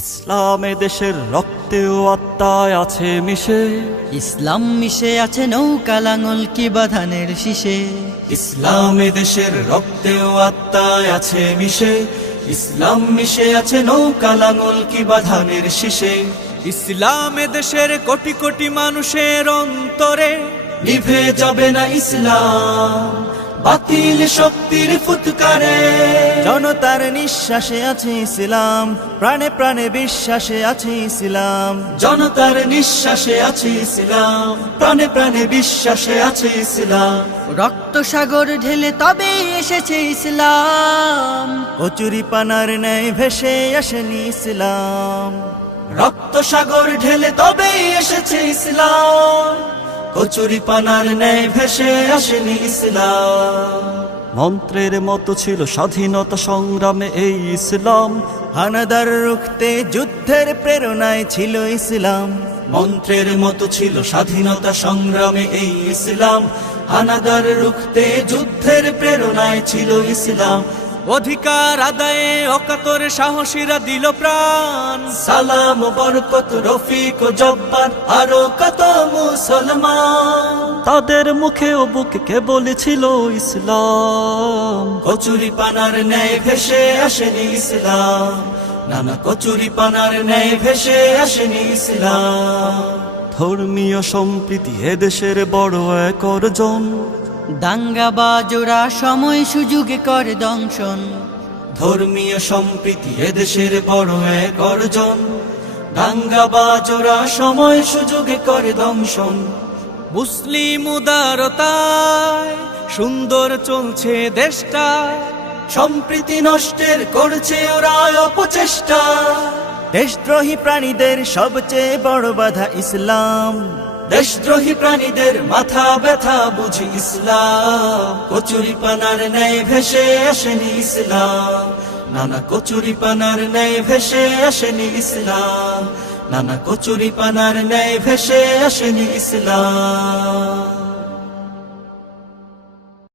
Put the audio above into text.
ইসলামে দেশের রক্তে ও আত্মায় আছে মিশে, ইসলাম মিশে আছে নৌকা লাঙল কিবা ধানের শীষে। ইসলামে দেশের রক্তে ও আত্মায় আছে মিশে, ইসলাম মিশে আছে নৌকা লাঙল কিবা ধানের শীষে। ইসলামে দেশের কোটি কোটি মানুষের অন্তরে নিভে যাবে না ইসলাম বাতিল শক্তির ফুৎকারে। জনতার নিঃশ্বাসে আছে ইসলাম, প্রাণে প্রাণে বিশ্বাসে আছে ইসলাম। জনতার নিঃশ্বাসে আছে ইসলাম, প্রাণে প্রাণে বিশ্বাসে আছে ইসলাম। রক্ত সাগর ঢেলে তবে এসেছে ইসলাম, কচুরি পানার ন্যায় ভেসে আসেনি ইসলাম। রক্ত সাগর ঢেলে তবে এসেছে ইসলাম, কচুরি পানার ন্যায় ভেসে আসেনি ইসলাম। মন্ত্রের মতো ছিল স্বাধীনতা সংগ্রামে এই ইসলাম, হানাদার রুখতে যুদ্ধের প্রেরণায় ছিল ইসলাম। মন্ত্রের মতো ছিল স্বাধীনতা সংগ্রামে এই ইসলাম, হানাদার রুখতে যুদ্ধের প্রেরণায় ছিল ইসলাম। অধিকার আদায়ে অকাতর সাহসীরা দিল প্রাণ। সালাম বরকত রফিক ও জব্বার আরো কত মুসলমান, তাদের মুখে ও বুকে কে বলেছিল ইসলাম। কচুরি পানার ন্যায় ভেসে আসেনি ইসলাম, নানা কচুরি পানার ন্যায় ভেসে আসেনি ইসলাম। ধর্মীয় সম্প্রীতি এদেশের বড় এক অর্জন, দাঙ্গাবাজরা সময় সুযোগে করে দংশন। ধর্মীয় সম্প্রীতি এদেশের বড় এক অর্জন, দাঙ্গাবাজরা সময় সুযোগে করে দংশন। মুসলিম উদারতায় সুন্দর চলছে দেশটা, সম্প্রীতি নষ্টের করছে ওরা অপচেষ্টা। দেশদ্রোহী প্রাণীদের সবচেয়ে বড় বাধা ইসলাম, দেশদ্রোহী প্রাণীদের মাথা ব্যথা বুঝি ইসলাম। কচুরি পানার ন্যায় ভেসে আসেনি ইসলাম, নানা কচুরি পানার ন্যায় ভেসে আসেনি ইসলাম। নানা কচুরি পানার ন্যায় ভেসে আসেনি ইসলাম।